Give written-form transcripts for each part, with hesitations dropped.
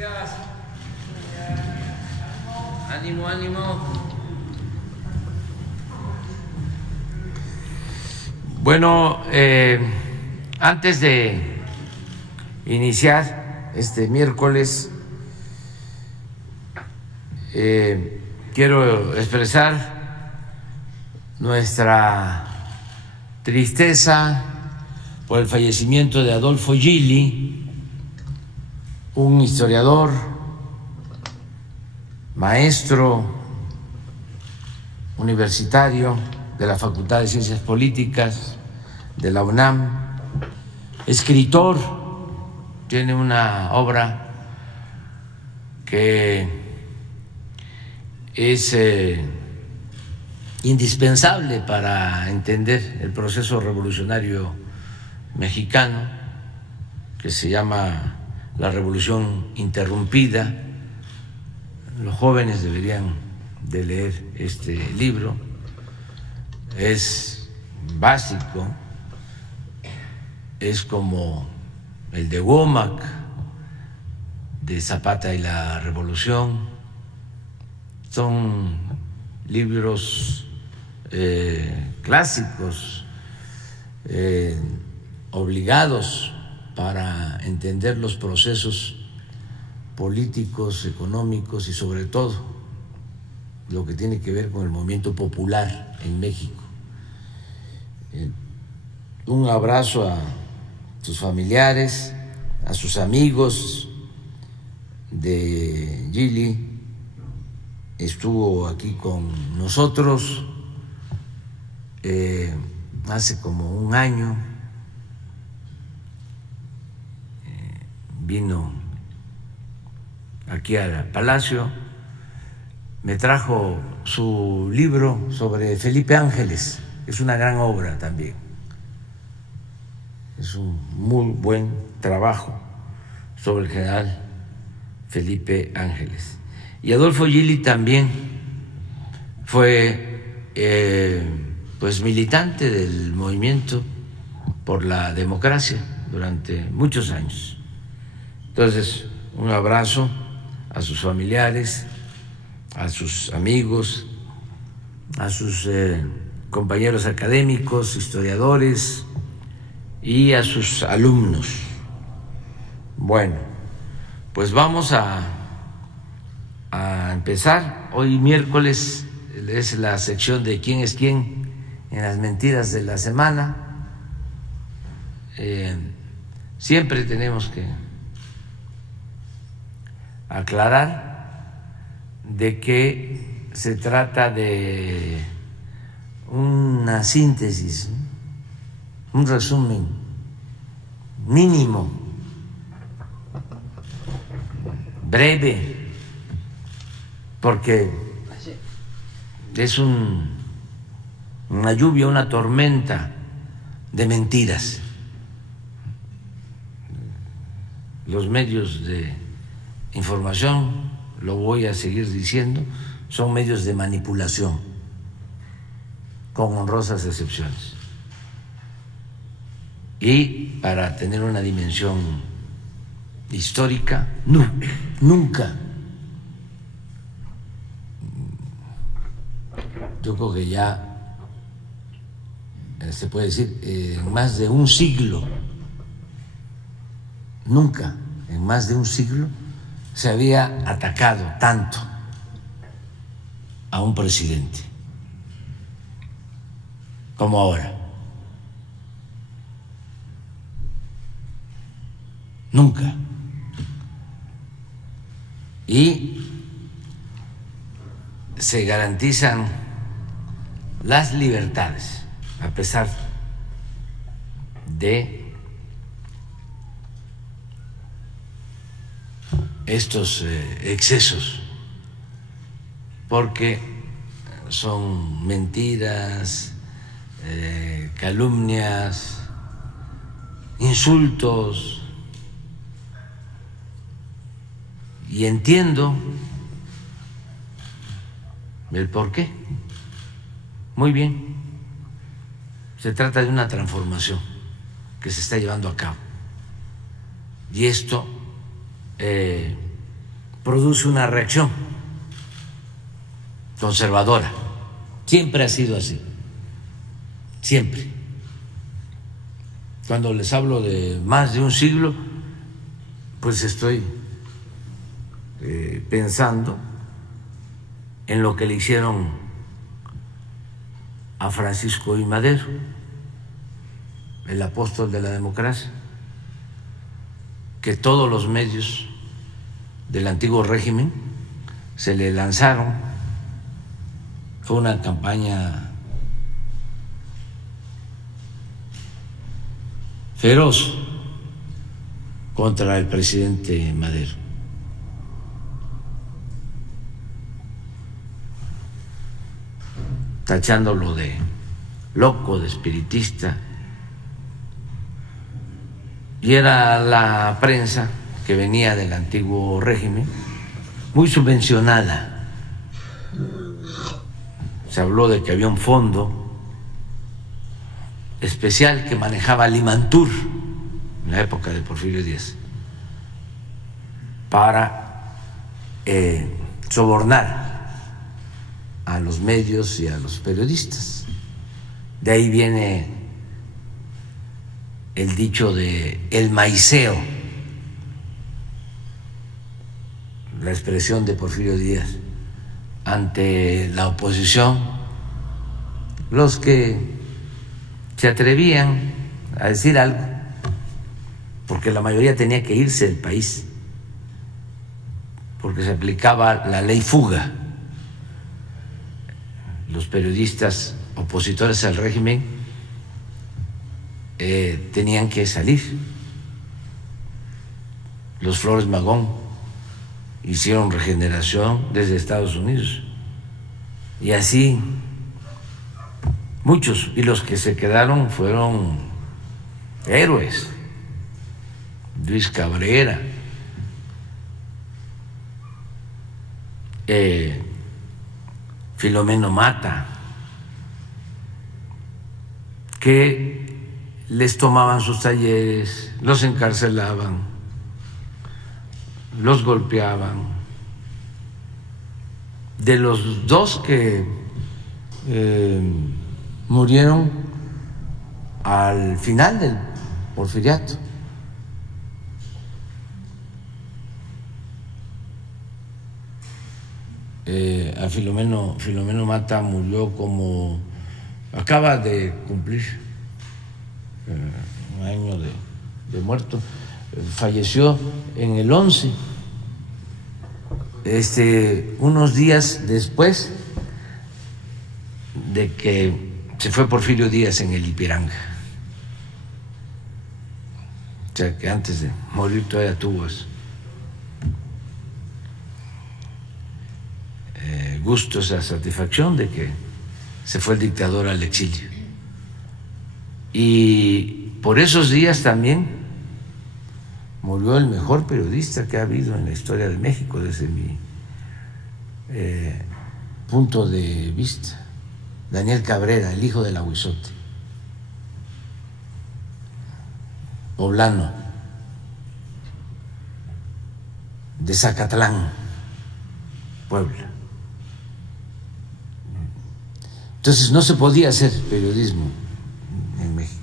días. Ánimo, ánimo. Bueno, antes de iniciar este miércoles, quiero expresar nuestra tristeza por el fallecimiento de Adolfo Gili, un historiador, maestro universitario de la Facultad de Ciencias Políticas de la UNAM, escritor, tiene una obra que es indispensable para entender el proceso revolucionario mexicano, que se llama La Revolución Interrumpida. Los jóvenes deberían de leer este libro, es básico, es como el de Womack, de Zapata y la Revolución. Son libros clásicos, obligados para entender los procesos políticos, económicos y sobre todo lo que tiene que ver con el movimiento popular en México. Un abrazo a sus familiares, a sus amigos de Gili. Estuvo aquí con nosotros hace como un año, vino aquí al Palacio, me trajo su libro sobre Felipe Ángeles, es una gran obra también, es un muy buen trabajo sobre el general Felipe Ángeles. Y Adolfo Gili también fue pues militante del movimiento por la democracia durante muchos años. Entonces, un abrazo a sus familiares, a sus amigos, a sus compañeros académicos, historiadores y a sus alumnos. Bueno, pues vamos a empezar. Hoy miércoles es la sección de quién es quién en las mentiras de la semana. Siempre tenemos que aclarar de que se trata de una síntesis, un resumen mínimo, breve, porque es una lluvia, una tormenta de mentiras. Los medios de información, lo voy a seguir diciendo, son medios de manipulación, con honrosas excepciones. Y para tener una dimensión histórica, nunca, yo creo que ya se puede decir en más de un siglo, nunca en más de un siglo se había atacado tanto a un presidente como ahora. Nunca. Y se garantizan las libertades a pesar de estos excesos, porque son mentiras, calumnias, insultos, y entiendo el por qué. Muy bien, se trata de una transformación que se está llevando a cabo, y esto produce una reacción conservadora. Siempre ha sido así, siempre. Cuando les hablo de más de un siglo, pues estoy pensando en lo que le hicieron a Francisco I. Madero, el apóstol de la democracia, que todos los medios del antiguo régimen se le lanzaron. Fue una campaña feroz contra el presidente Madero. Tachándolo de loco, de espiritista. Y era la prensa que venía del antiguo régimen muy subvencionada. Se habló de que había un fondo especial que manejaba Limantur en la época de Porfirio Díaz para sobornar a los medios y a los periodistas. De ahí viene el dicho de el maiceo, la expresión de Porfirio Díaz ante la oposición. Los que se atrevían a decir algo, porque la mayoría tenía que irse del país, porque se aplicaba la ley fuga. Los periodistas opositores al régimen tenían que salir. Los Flores Magón hicieron regeneración desde Estados Unidos, y así muchos, y los que se quedaron fueron héroes. Luis Cabrera, Filomeno Mata, que les tomaban sus talleres, los encarcelaban, los golpeaban. De los dos que murieron al final del porfiriato, a Filomeno Mata murió como acaba de cumplir un año de muerto, falleció en el 11, unos días después de que se fue Porfirio Díaz en el Ipiranga. O sea que antes de morir todavía tuvo eso. Gusto, esa satisfacción de que se fue el dictador al exilio. Y por esos días también murió el mejor periodista que ha habido en la historia de México desde mi punto de vista, Daniel Cabrera, el hijo del Ahuizote, poblano de Zacatlán, Puebla. Entonces no se podía hacer periodismo en México.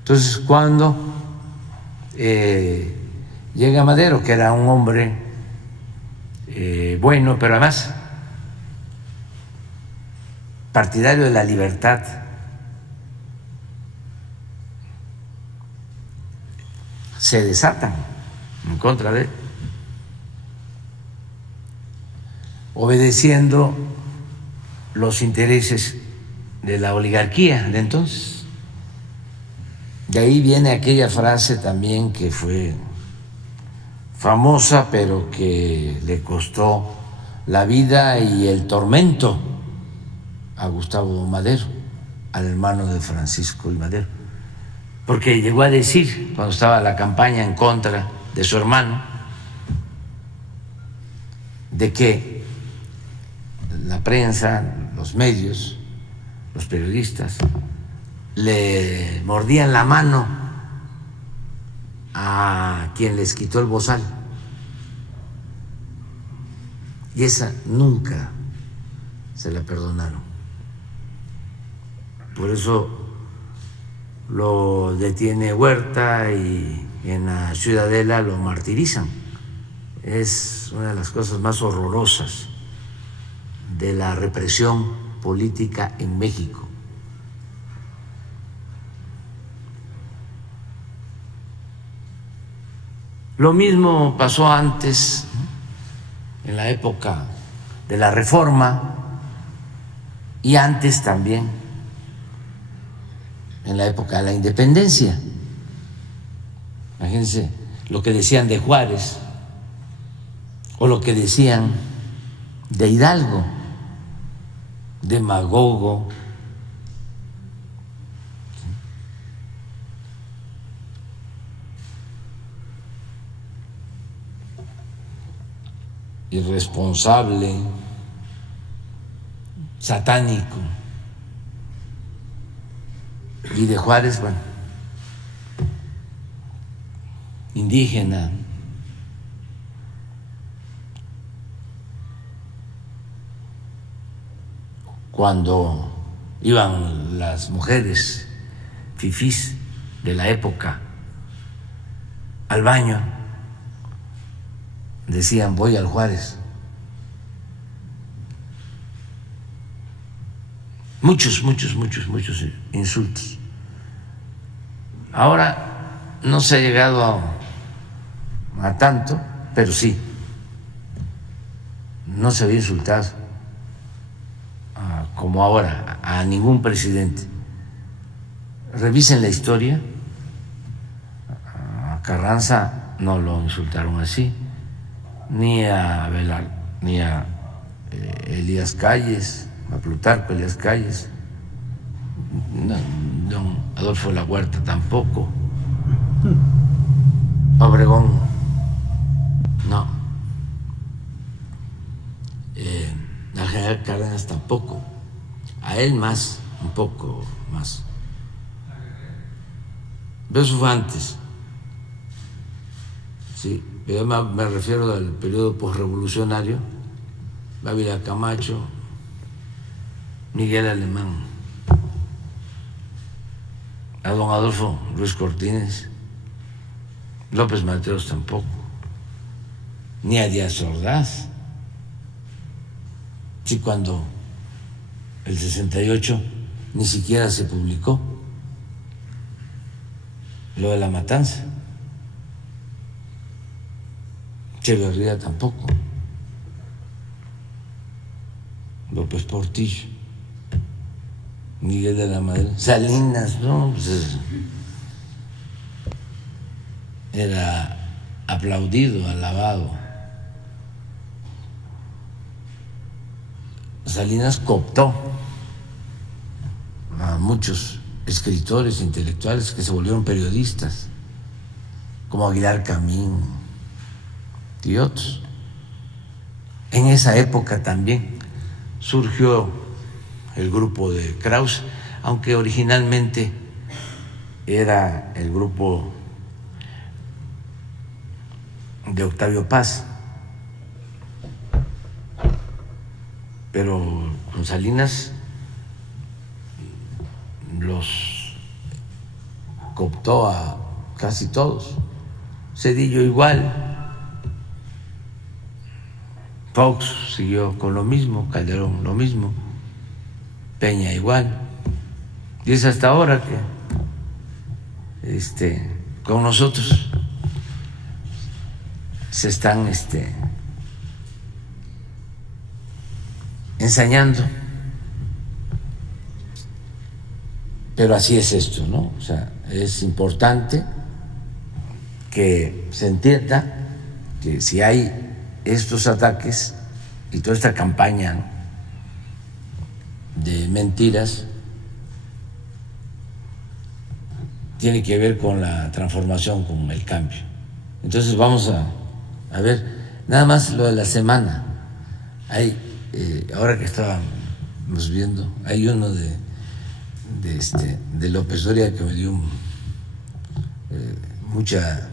Entonces cuando llega Madero, que era un hombre bueno, pero además partidario de la libertad, se desatan en contra de él, obedeciendo los intereses de la oligarquía de entonces. De ahí viene aquella frase también que fue famosa, pero que le costó la vida y el tormento a Gustavo Madero, al hermano de Francisco I. Madero, porque llegó a decir, cuando estaba la campaña en contra de su hermano, de que la prensa, los medios, los periodistas le mordían la mano a quien les quitó el bozal. Y esa nunca se la perdonaron. Por eso lo detiene Huerta y en la Ciudadela lo martirizan. Es una de las cosas más horrorosas de la represión política en México. Lo mismo pasó antes, en la época de la Reforma, y antes también, en la época de la Independencia. Imagínense lo que decían de Juárez o lo que decían de Hidalgo, demagogo, irresponsable, satánico. Y de Juárez, bueno, indígena. Cuando iban las mujeres fifís de la época al baño, decían: voy al Juárez. Muchos insultos. Ahora no se ha llegado a tanto, pero sí, no se había insultado como ahora a ningún presidente. Revisen la historia. A Carranza no lo insultaron así, ni a Velarde, ni a Elías Calles, a Plutarco Elías Calles, no, don Adolfo de la Huerta tampoco, Obregón no, al general Cárdenas tampoco, a él más, un poco más, pero eso fue antes, sí. Yo me refiero al periodo posrevolucionario, Ávila Camacho, Miguel Alemán, a don Adolfo Ruiz Cortines, López Mateos tampoco, ni a Díaz Ordaz. Sí, cuando el 68 ni siquiera se publicó lo de la matanza. Echeverría tampoco, López Portillo, Miguel de la Madrid, Salinas, no, pues era aplaudido, alabado. Salinas cooptó a muchos escritores, intelectuales que se volvieron periodistas, como Aguilar Camín y otros. En esa época también surgió el grupo de Krause, aunque originalmente era el grupo de Octavio Paz, pero con Salinas los cooptó a casi todos. Zedillo igual, Fox siguió con lo mismo, Calderón lo mismo, Peña igual, y es hasta ahora que con nosotros se están ensañando. Pero así es esto, ¿no? O sea, es importante que se entienda que si hay estos ataques y toda esta campaña, ¿no?, de mentiras, tiene que ver con la transformación, con el cambio. Entonces vamos a ver, nada más lo de la semana. Hay, ahora que estábamos viendo, hay uno de López Dóriga que me dio mucha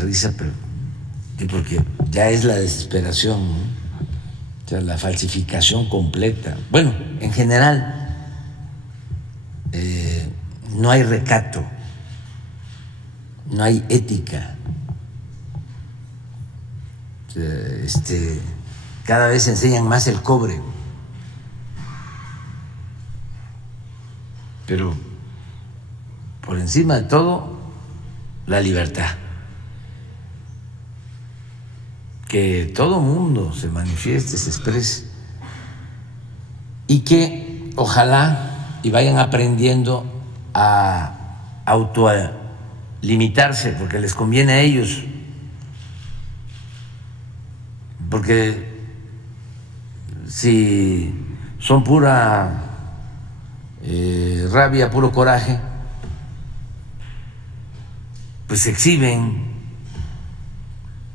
risa, pero y porque ya es la desesperación, ¿no? O sea, la falsificación completa. Bueno, en general no hay recato, no hay ética. Cada vez enseñan más el cobre, pero por encima de todo, la libertad. Que todo mundo se manifieste, se exprese y que ojalá y vayan aprendiendo a autolimitarse, porque les conviene a ellos, porque si son pura rabia, puro coraje, pues se exhiben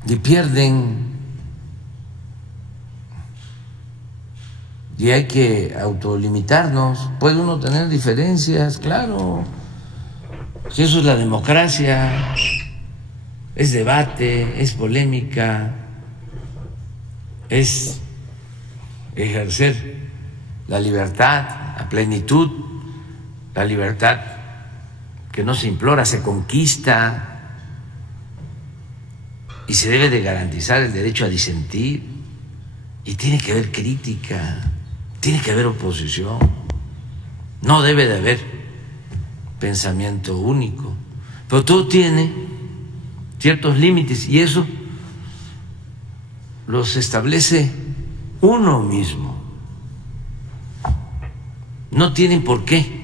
y pierden. Y hay que autolimitarnos. Puede uno tener diferencias, claro. Si eso es la democracia, es debate, es polémica, es ejercer la libertad a plenitud, la libertad que no se implora, se conquista, y se debe de garantizar el derecho a disentir, y tiene que haber crítica, tiene que haber oposición, no debe de haber pensamiento único, pero todo tiene ciertos límites y eso los establece uno mismo. No tienen por qué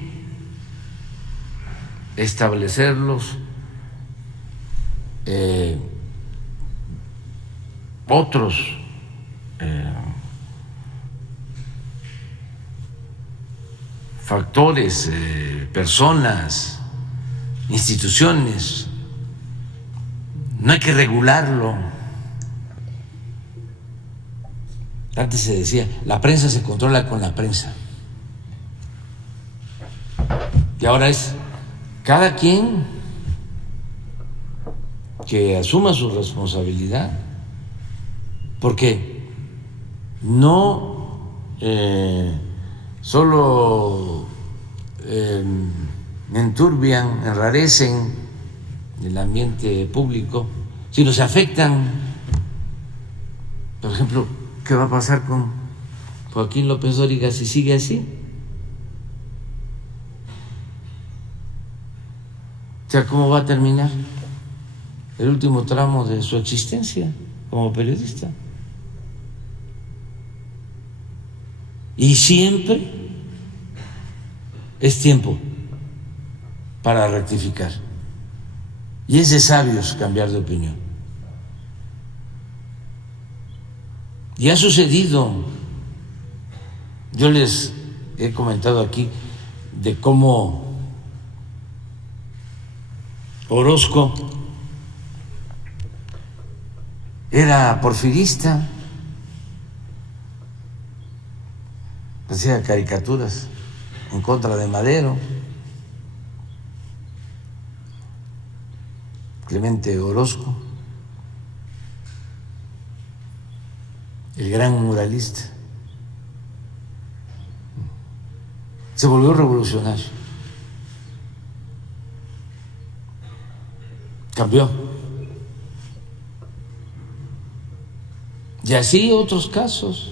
establecerlos otros factores, personas, instituciones. No hay que regularlo. Antes se decía, la prensa se controla con la prensa. Y ahora es cada quien que asuma su responsabilidad, porque no solo enturbian, enrarecen el ambiente público, sino se afectan. Por ejemplo, ¿qué va a pasar con Joaquín López Dóriga si sigue así? O sea, ¿cómo va a terminar el último tramo de su existencia como periodista? Y siempre es tiempo para rectificar. Y es de sabios cambiar de opinión. Y ha sucedido. Yo les he comentado aquí de cómo Orozco era porfirista, hacía caricaturas en contra de Madero. Clemente Orozco, el gran muralista, se volvió revolucionario, cambió. Y así otros casos.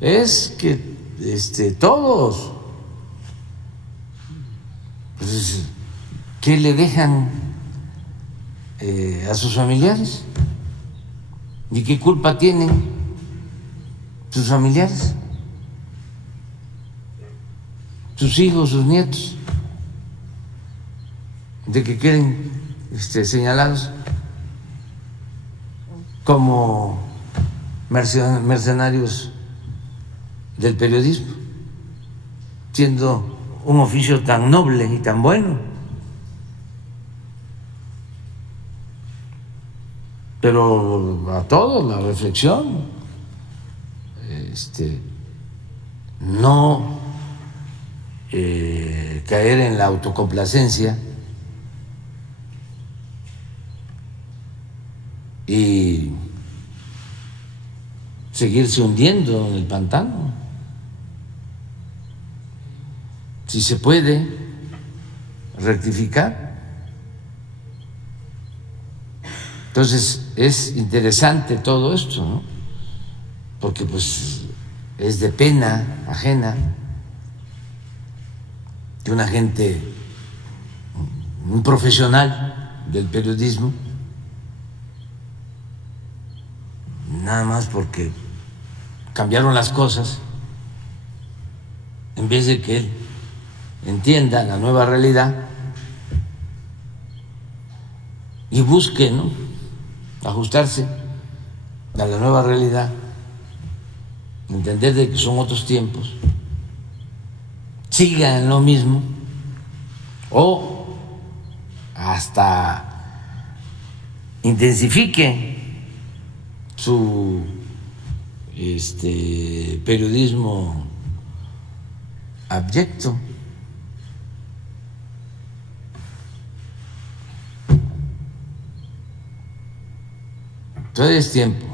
Es que todos, pues, ¿qué le dejan a sus familiares? ¿Y qué culpa tienen sus familiares? Sus hijos, sus nietos, de que queden señalados como mercenarios del periodismo, siendo un oficio tan noble y tan bueno. Pero a todos la reflexión, no caer en la autocomplacencia, y seguirse hundiendo en el pantano. Si se puede rectificar. Entonces es interesante todo esto, ¿no? Porque pues es de pena ajena que una gente, un profesional del periodismo, nada más porque cambiaron las cosas, en vez de que él entienda la nueva realidad y busque, ¿no?, ajustarse a la nueva realidad, entender de que son otros tiempos, siga en lo mismo o hasta intensifique su periodismo abyecto. Todavía es tiempo,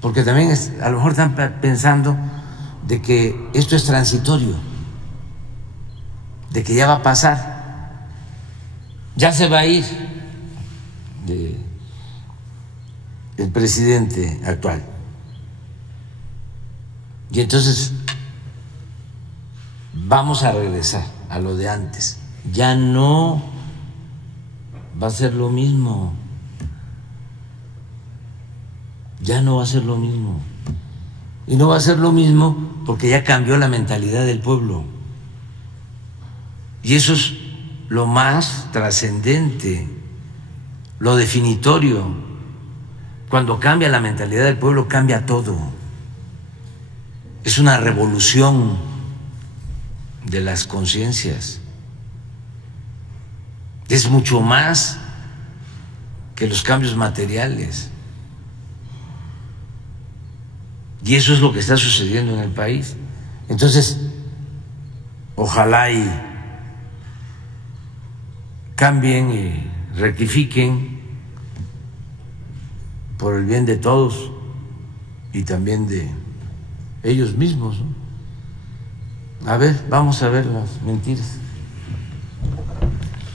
porque también a lo mejor están pensando de que esto es transitorio, de que ya va a pasar, ya se va a ir el presidente actual. Y entonces vamos a regresar a lo de antes. Ya no va a ser lo mismo. Ya no va a ser lo mismo. Y no va a ser lo mismo porque ya cambió la mentalidad del pueblo. Y eso es lo más trascendente, lo definitorio. Cuando cambia la mentalidad del pueblo, cambia todo. Es una revolución de las conciencias. Es mucho más que los cambios materiales. Y eso es lo que está sucediendo en el país. Entonces, ojalá y cambien y rectifiquen por el bien de todos y también de ellos mismos, ¿no? A ver, vamos a ver las mentiras.